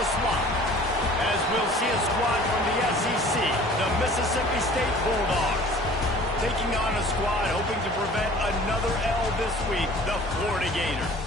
a swap, as we'll see a squad from the SEC, the Mississippi State Bulldogs, taking on a squad hoping to prevent another L this week, the Florida Gators.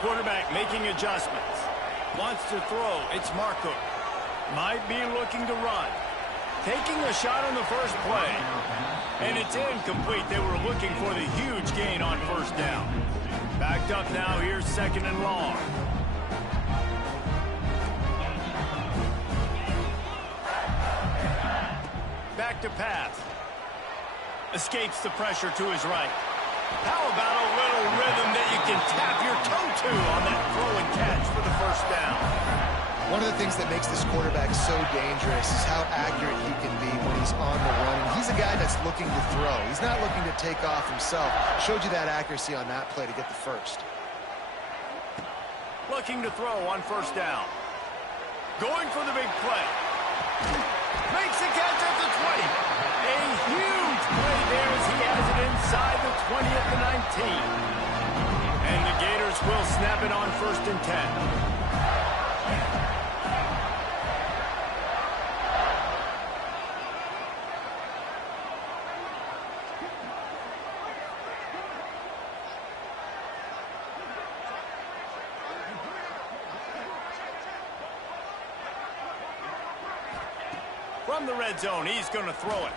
Quarterback making adjustments. Wants to throw. It's Marco. Might be looking to run. Taking a shot on the first play. And it's incomplete. They were looking for the huge gain on first down. Backed up now. Here's second and long. Back to pass. Escapes the pressure to his right. How about a little rhythm that you can tap your toe to on that throw and catch for the first down? One of the things that makes this quarterback so dangerous is how accurate he can be when he's on the run. And he's a guy that's looking to throw. He's not looking to take off himself. Showed you that accuracy on that play to get the first. Looking to throw on first down. Going for the big play. Makes the catch at the 20. A huge play there as he has it inside the 20 at the 19. And the Gators will snap it on first and 10. From the red zone, he's going to throw it.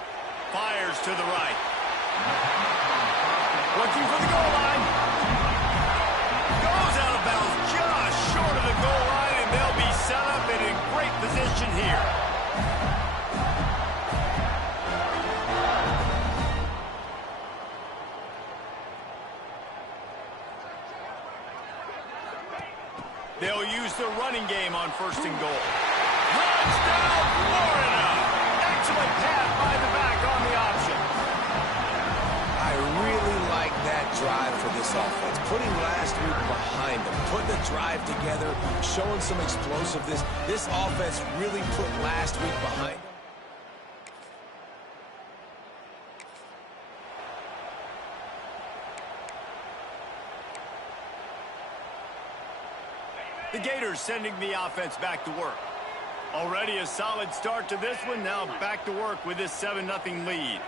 Fires to the right. Looking for the goal line. Goes out of bounds just short of the goal line, and they'll be set up and in great position here. They'll use the running game on first and goal. Touchdown, Florida! Excellent pass by the back on the option. I really like that drive for this offense. Putting last week behind them, putting the drive together, showing some explosiveness. This offense really put last week behind them. The Gators sending the offense back to work. Already a solid start to this one. Now back to work with this 7-0 lead.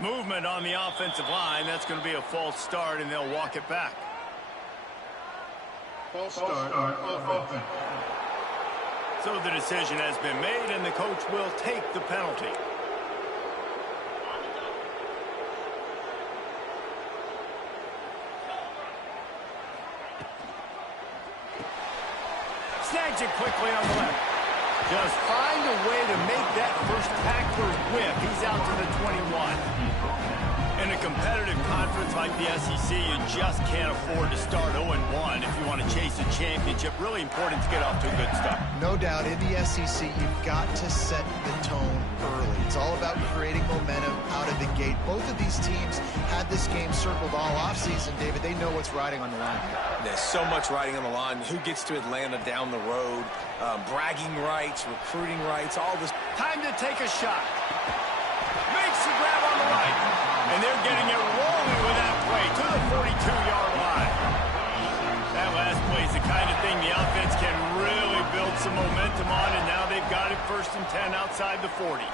Movement on the offensive line. That's going to be a false start, and they'll walk it back. False start offense. So the decision has been made, and the coach will take the penalty. Snags it quickly on the left. Just find a way to make that first tackler whip. He's out to the 21. In a competitive conference like the SEC, you just can't afford to start 0-1 if you want to chase a championship. Really important to get off to a good start. No doubt, in the SEC, you've got to set the tone early. It's all about creating momentum out of the gate. Both of these teams had this game circled all offseason, David. They know what's riding on the line. There's so much riding on the line. Who gets to Atlanta down the road? Bragging rights, recruiting rights, all this. Time to take a shot. Makes the grab on the right. And they're getting it rolling with that play to the 42-yard line. That last play is the kind of thing the offense can really build some momentum on, and now they've got it first and 10 outside the 40.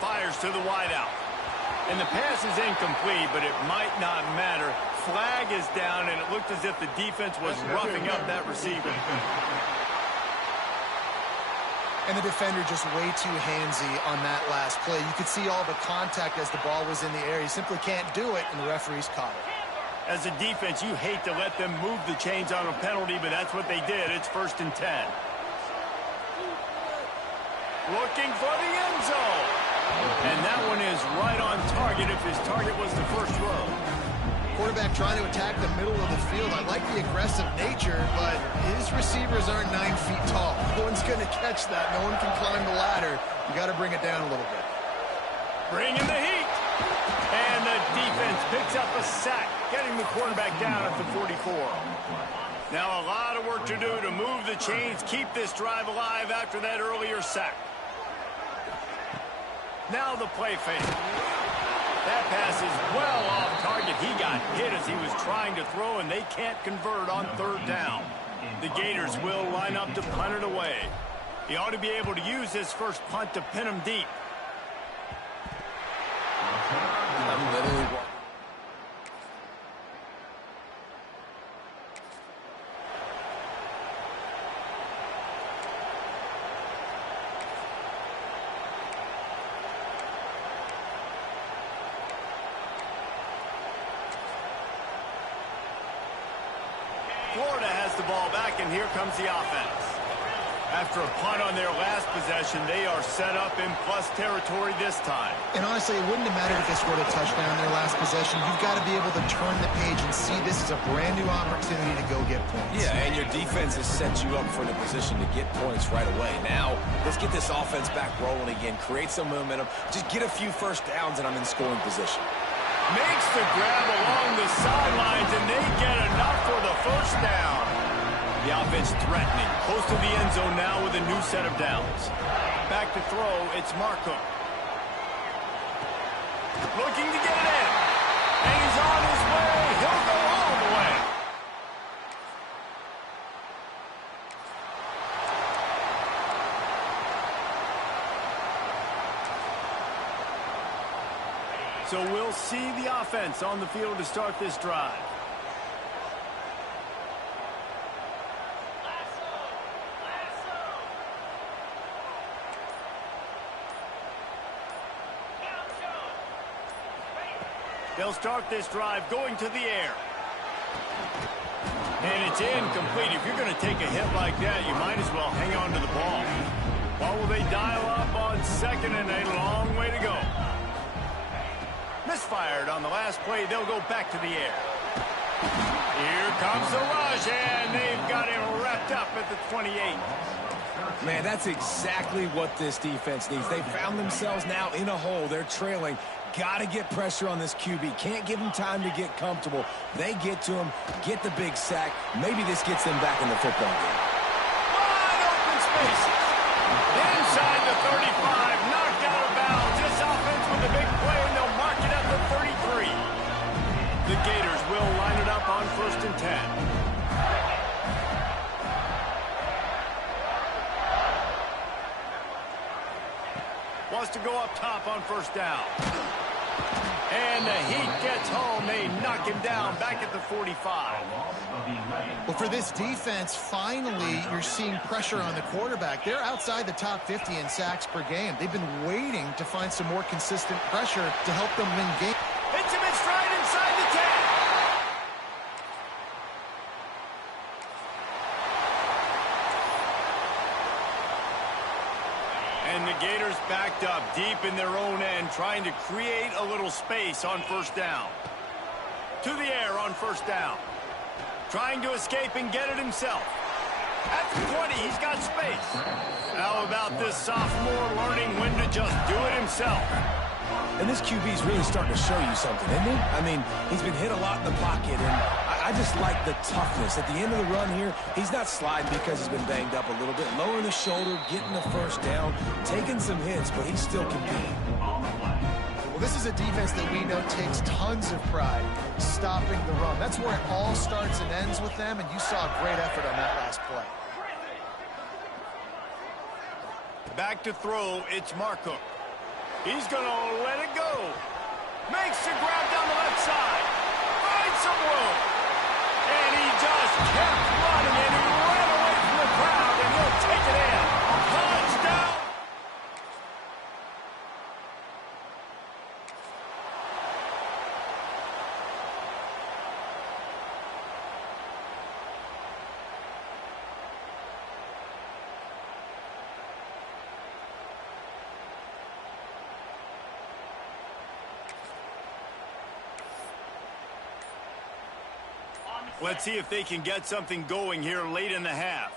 Fires to the wideout. And the pass is incomplete, but it might not matter. Flag is down, and it looked as if the defense was roughing up that receiver. And the defender just way too handsy on that last play. You could see all the contact as the ball was in the air. You simply can't do it, and the referees caught it. As a defense, you hate to let them move the chains on a penalty, but that's what they did. It's first and 10. Looking for the end zone. And that one is right on target if his target was the first row. quarterback trying to attack the middle of the field. I like the aggressive nature, but his receivers aren't 9 feet tall. No one's going to catch that. No one can climb the ladder. You got to bring it down a little bit. Bringing the heat. And the defense picks up a sack, getting the quarterback down at the 44. Now a lot of work to do to move the chains, keep this drive alive after that earlier sack. Now the play fake. That pass is well off target. He got hit as he was trying to throw, and they can't convert on third down. The Gators will line up to punt it away. He ought to be able to use his first punt to pin him deep. Florida has the ball back, and here comes the offense. After a punt on their last possession, they are set up in plus territory this time. And honestly, it wouldn't have mattered if they scored a touchdown on their last possession. You've got to be able to turn the page and see this is a brand new opportunity to go get points. Yeah, and your defense has set you up for the position to get points right away. Now, let's get this offense back rolling again, create some momentum, just get a few first downs, and I'm in scoring position. Makes the grab along the sidelines, and they get enough for the first down. The offense threatening, close to the end zone now with a new set of downs. Back to throw, it's Marco. Looking to get it in. And he's on his way. He'll go all the way. So we'll see the offense on the field to start this drive. They'll start this drive going to the air. And it's incomplete. If you're going to take a hit like that, you might as well hang on to the ball. What will they dial up on second, and a long way to go? Misfired on the last play. They'll go back to the air. Here comes the rush, and they've got him wrapped up at the 28. Man, that's exactly what this defense needs. They found themselves now in a hole. They're trailing. Got to get pressure on this QB. Can't give him time to get comfortable. They get to him, get the big sack. Maybe this gets them back in the football game. Wide open spaces. Inside the 35, knocked out of bounds. This offense with a big play, and they'll mark it at the 33. The Gators will line it up on 1st and 10. Wants to go up top on 1st down. And the Heat gets home. They knock him down back at the 45. Well, for this defense, finally, you're seeing pressure on the quarterback. They're outside the top 50 in sacks per game. They've been waiting to find some more consistent pressure to help them win games. Hits him in stride inside the 10. And the Gators backed up deep in their own end, trying to create a little space on 1st down. To the air on 1st down. Trying to escape and get it himself. At the 20, he's got space. How about this sophomore learning when to just do it himself? And this QB's really starting to show you something, isn't he? I mean, he's been hit a lot in the pocket, and I just like the toughness. At the end of the run here, he's not sliding because he's been banged up a little bit. Lowering the shoulder, getting the first down, taking some hits, but he's still competing. Well, this is a defense that we know takes tons of pride stopping the run. That's where it all starts and ends with them, and you saw a great effort on that last play. Back to throw, it's Marco. He's going to let it go. Makes the grab down the left side. Finds some room. And he just kept running, and he ran away from the crowd, and he'll take it in. Touchdown. Let's see if they can get something going here late in the half.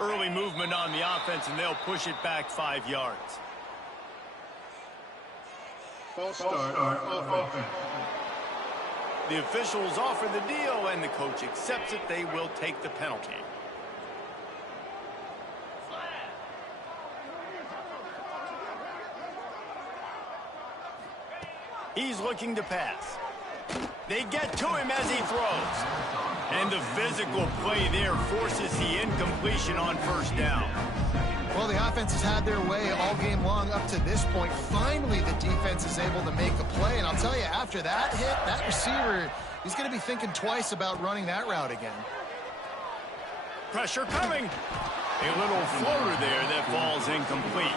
Early movement on the offense, and they'll push it back 5 yards. False start on offense. The officials offer the deal, and the coach accepts it. They will take the penalty. He's looking to pass. They get to him as he throws. And the physical play there forces the incompletion on first down. Well, the offense has had their way all game long up to this point. Finally, the defense is able to make a play. And I'll tell you, after that hit, that receiver, he's going to be thinking twice about running that route again. Pressure coming. A little floater there that falls incomplete.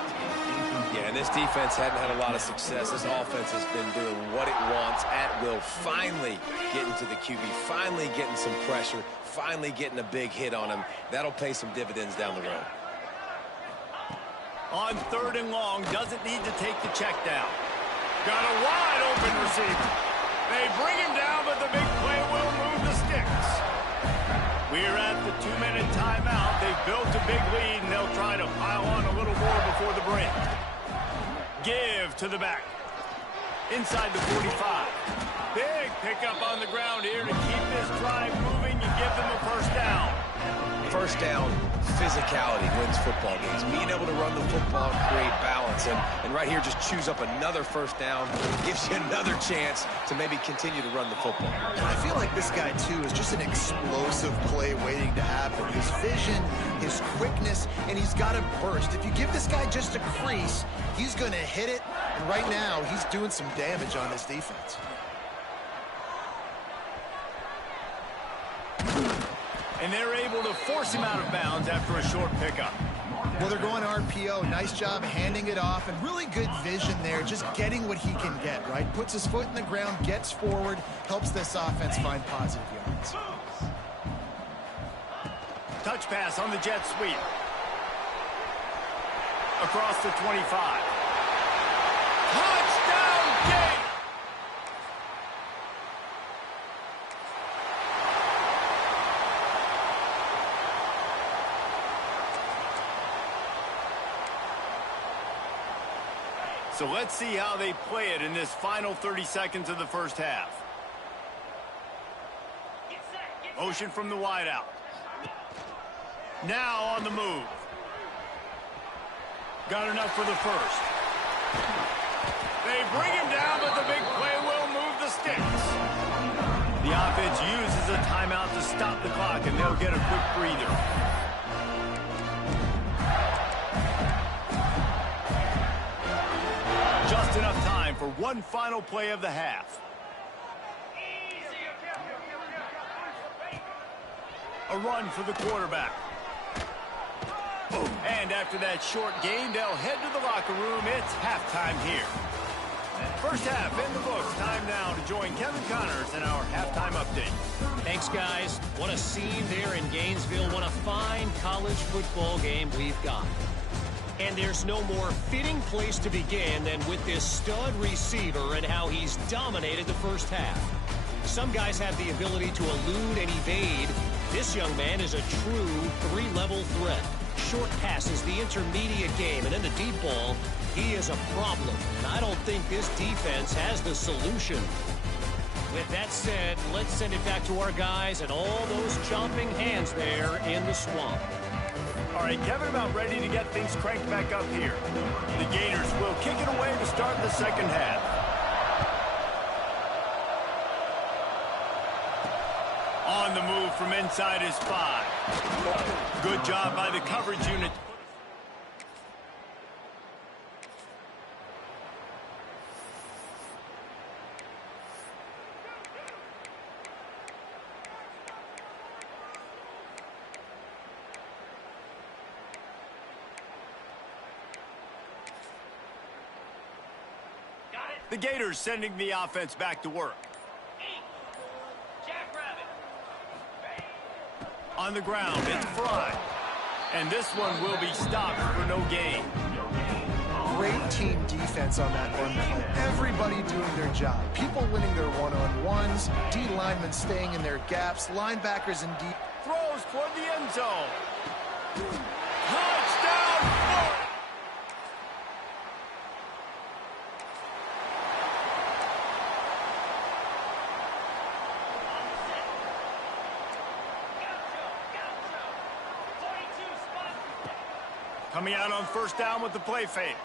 Yeah, and this defense hadn't had a lot of success. This offense has been doing what it wants at will. Finally getting to the QB, finally getting some pressure, finally getting a big hit on him. That'll pay some dividends down the road. On 3rd and long, doesn't need to take the check down. Got a wide open receiver. They bring him down, but the big play will move the sticks. We're at the 2-minute timeout. They've built a big lead, and they'll try to pile on a little more before the break. Give to the back. Inside the 45. Big pickup on the ground here to keep this drive moving and give them a first down. First down, physicality wins football games. Being able to run the football and create balance. And right here, just choose up another first down. Gives you another chance to maybe continue to run the football. I feel like this guy, too, is just an explosive play waiting to happen. His vision, his quickness, and he's got a burst. If you give this guy just a crease, he's going to hit it. And right now, he's doing some damage on this defense. And they're able to force him out of bounds after a short pickup. Well, they're going RPO. Nice job handing it off, and really good vision there, just getting what he can get, right? Puts his foot in the ground, gets forward, helps this offense find positive yards. Touch pass on the jet sweep. Across the 25. Touchdown game! So let's see how they play it in this final 30 seconds of the first half. Motion from the wideout. Now on the move. Got enough for the first. They bring him down, but the big play will move the sticks. The offense uses a timeout to stop the clock, and they'll get a quick breather. Just enough time for one final play of the half. A run for the quarterback. And after that short gain, they'll head to the locker room. It's halftime here. First half in the books. Time now to join Kevin Connors in our halftime update. Thanks, guys. What a scene there in Gainesville. What a fine college football game we've got. And there's no more fitting place to begin than with this stud receiver and how he's dominated the first half. Some guys have the ability to elude and evade. This young man is a true three-level threat. Short passes, the intermediate game, and in the deep ball, he is a problem. And I don't think this defense has the solution. With that said, let's send it back to our guys and all those chomping hands there in the swamp. All right, Kevin, about ready to get things cranked back up here. The Gators will kick it away to start the second half. On the move from inside his 5. Good job by the coverage unit. The Gators sending the offense back to work. On the ground, it's Fry. And this one will be stopped for no gain. great team defense on that run play. Everybody doing their job. People winning their one-on-ones, D linemen staying in their gaps, linebackers in deep. Throws toward the end zone. Touchdown! Coming out on first down with the play fake.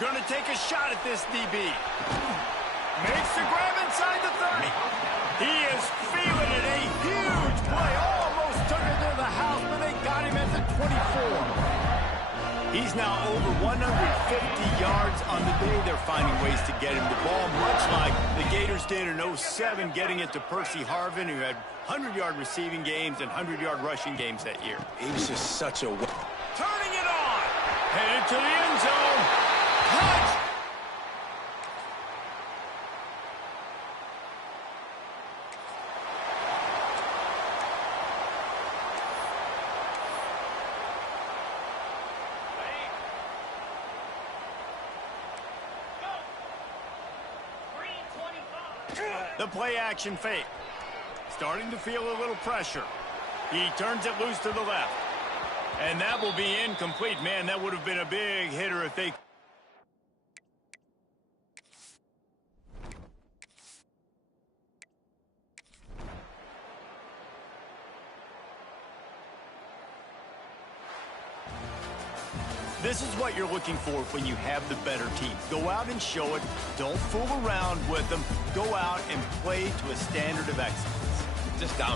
Gonna take a shot at this DB. Makes the grab inside the 30. He is feeling it. A huge play. Almost took it to the house, but they got him at the 24. He's now over 150 yards on the day. They're finding ways to get him the ball, much like the Gators did in 07, getting it to Percy Harvin, who had 100-yard receiving games and 100-yard rushing games that year. He was just such a... Turning it on. Headed to the end zone. Touch. The play action fake. Starting to feel a little pressure. He turns it loose to the left. And that will be incomplete. Man, that would have been a big hitter if they... This is what you're looking for when you have the better team. Go out and show it. Don't fool around with them. Go out and play to a standard of excellence. Just dominant.